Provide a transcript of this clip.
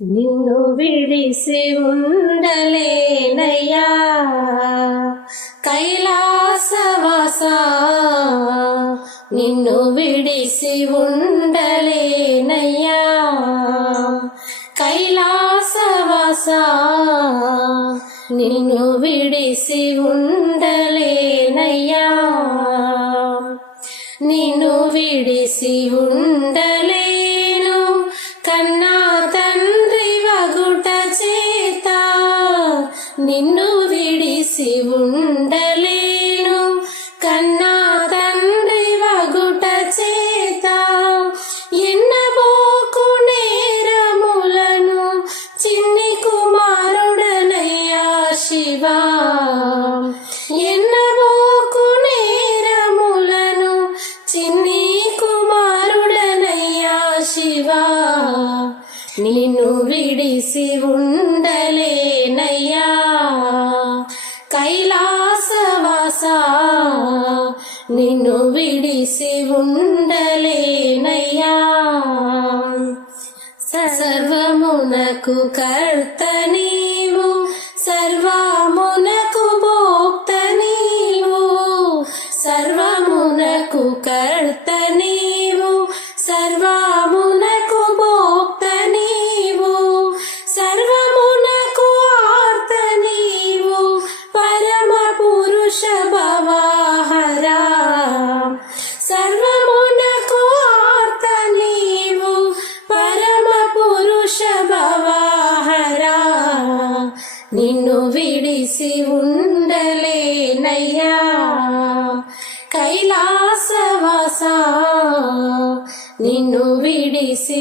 నిన్ను విడిసి ఉండలేనయ్యా కైలాసవాస, నిన్ను విడిసి ఉండలేనయ్యా కైలాసవాస, నిన్ను విడిసి ఉండలేనయ్యా, నిన్ను విడిసి ఉండలేను కన్నా తండ్రి వగుట చేత, నిన్ను విడిసి ఉండలేను కన్నా తండ్రి వగుట చేత, ఎన్నబోకు నేరములను చిన్ని కుమారుడనయ్యా శివా, ఎన్నబోకు నేరములను చిన్ని కుమారుడనయ్యా శివా, నిన్ను విడిసి ఉండలేనయ్యా కైలాసవాస, నిన్ను విడిసి ఉండలేనయ్యా. సర్వమునకు కర్త నీవు, సర్వమునకు భోక్త నీవు, సర్వమునకు కర్త నీవు, సర్వమునకు భోక్త నీవు, సర్వమునకు ఆర్త నీవు, పరమ పురుష భవహరా, సర్వమునకు ఆర్త నీవు, పరమ పురుష భవహరా, నిన్ను విడిసి ఉండలేనయ్యా కైలాసవాస, నిన్ను విడిసి